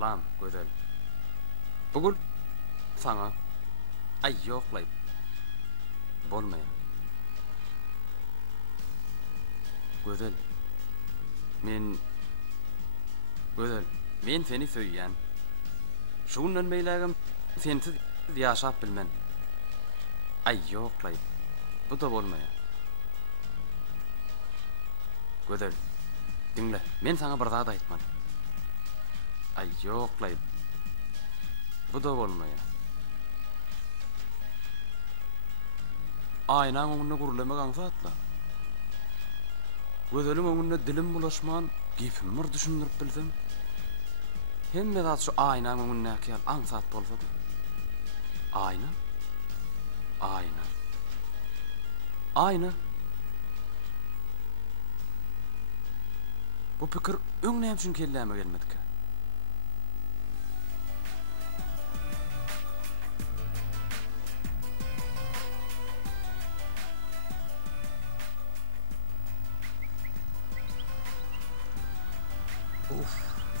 Salam, gözel. Bugün sana ay yoqlayıp bolmayan. Gözel. Men seni söýýän. Şundan meýlägim sensiz ýaşap bilmen. Ay yoqlayıp bu da bolmayan. Gözel. Dinle, men sana bir zat aýtman. Ay yoqlayıp bu da bolmayan. Aynaň öňünde gurulamak aňsatla. Gözeliň öňünde dilim bulaşman, gepim bir düşündirip bilsem. Hemme zat şu aynaň öňünde käl aňsat bolsa da. Ayna. Ayna. Ayna. Bu pikir öňnem üçin kelläme gelmedik.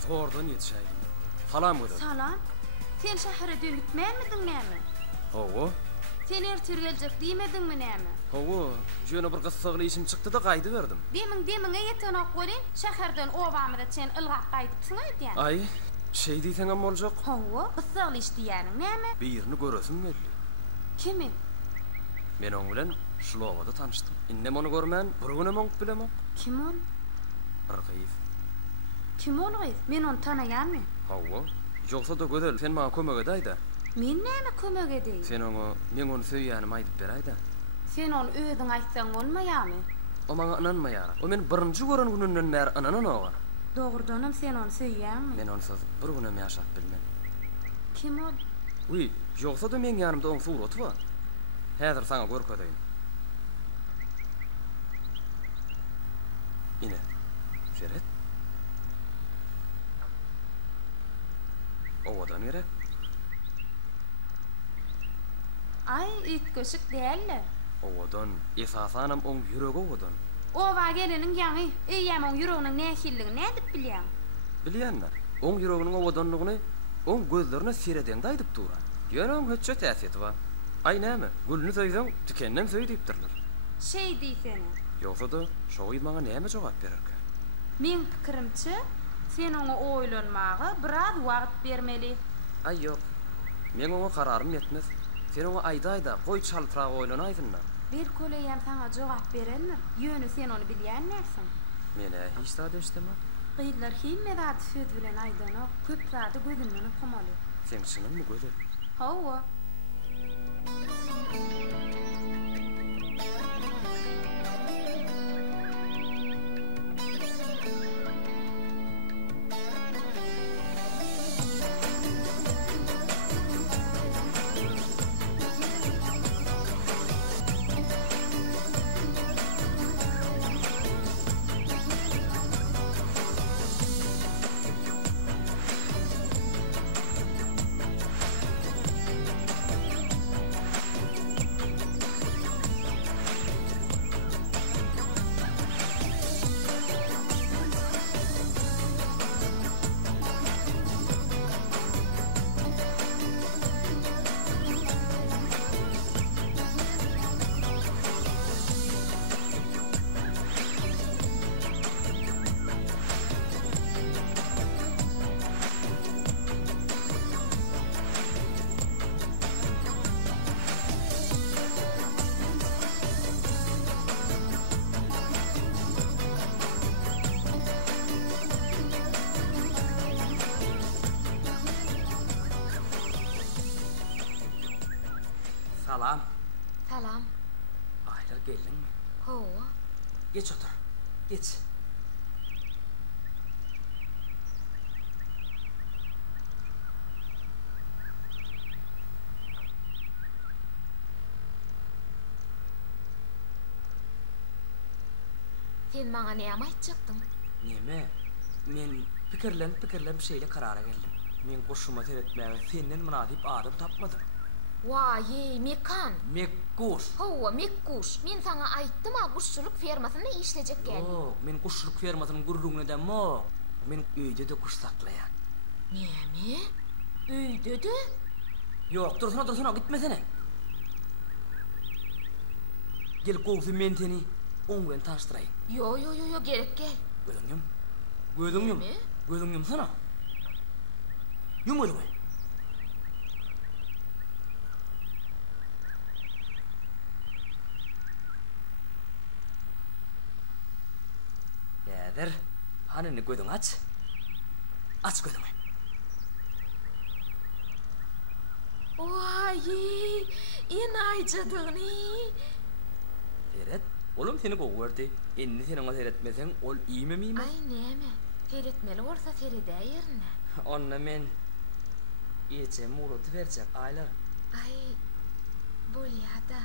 Zordan yetişeydim. Salam göder. Salam. Sen şäherde dönükmänmidin näme? Owo. Sen ertir geljek diýmedinmi näme? Owo, jöne bir gyssaly işim çykdy da gaýdy berdim. Demiňe ýetene golen şäherden owamyda sen ylgak gaýdypsyň aýdýan. Ay, şey diýseňem boljak. Owo, gyssaly iş diýäniň näme? Birini göresim geldi. Kimi? Men oň bilen şulowada tanışdym. Innem onu görmän, bir günem oňup bilemem. Kim ol? Argyýs. Kim olýar? Men onu tanaýarmy? Owo, ýoksa da gözel, sen maňa kömek edaýda. Men näme kömek edeyim? Sen onu, men onu söýýänim aýdyp beraýda. Sen onu özüň aýtsaň bolmaýarmy? O maňa inanmaýar. O men birinji gören gününden bäri inanan ogar. Dogrudanam sen onu söýýärmi? Men onsyz bir günem ýaşap bilmem. Kim ol? Uy, ýoksa da men ýanymda oň suraty bar. Häzir saňa görkedeýin. Ine. Şeret. Owadan gerek. Ay, ütköşük dälle. Owadan, esasanam oň ýüregi owadan. Owa geleniň ýaňy, eýäm oň ýüreginiň nähilligini nädip bilýän? Bilýänler. Oň ýüreginiň owadanlygyny oň gözlerine sereden daýdyp dura. Ýöne oň höççe täsiri bar. Ay näme? Gülni söýsem, tükenden söý diýipdirler. Şey diýsene. Ýoksa da şowy maňa näme jogap bererkä? Men pikirimçe, sen oňa oýlanmagy biraz wagt bermeli. Ay ýok. Men oňa kararym ýetmez. Sen oňa aýda-aýda goý çaltyrak oýlanaýdynlar. Bir köleýän saňa jogap berenmi? Ýöne sen onu bilýän näçin? Mene hiç zat eşdemem. Gyýlar hemme zat söz bilen aýdana, köp zady gözünden okamaly. Sen çynynmy gözel? Hawa. Salam. Salam. Ayla geldinmi? Hawa. Geç otur. Geç. Sen maňa näme aýtjakdyň? Neme? Men pikirlenip şeýle karara geldim. Men goşuma teretmäge senden münasip adam tapmadym. Why, Mekan? Mekkuş. Hawa, Mekkuş. Men saňa aýtdym, a kuşçuluk fermasynda işlejek geldi. Yok, men kuşçuluk fermasynyň gurruguna demo. Men öýde de kuş saklaýan. Näme? Öýdedi? Yok, dursana, gitmesene. Gel kovsu men seni oňdan tanıştırayım. Yo, gerek gel. Gözüň yum. Ne? Gözüň yumsana. Yum öyle. Eder, hanını gözüň aç. Aç gözüňi. Vay, en aýjadyny. Eret, oğlum seni kovurdu. Enni seni ona seyretmesen ol iyi mi miyim? Ay näme? Seyretmeli bolsa seyredäýärne. Onna men ýeçe muruty berjek aylar. Ay, bolýada.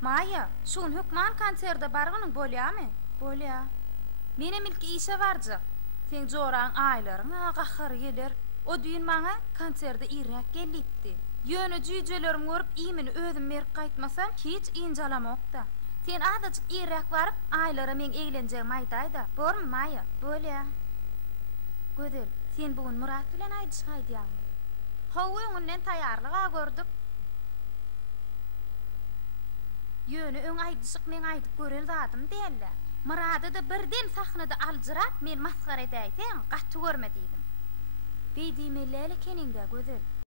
Maya, şun hükman konserde bargynyň bolýarmy? Bolýar. Menem ilki işe barjak. Sen joran aýlaryňa gahar geler. O düýün maňa konserde irrak gelipdi. Ýöne jüýjelerim görüp iýmini özüm berip gaýtmasam hiç injalamokda. Sen adaçyk irrak baryp aýlara men eýlenjegim aýdaýda. Bormy Maya? Bolýar. Gödel, sen bugün Murat bilen aýdyş gaýdýarmy? Hawa öňünden taýýarlyga gördük. Ýöne öň aýdyşyk men aýdyp görel zatym diýerler. Murady da birden sahnada aljyrap men maskara edäýsen gaty görmediydim. Beýdimelerle keninde gözel.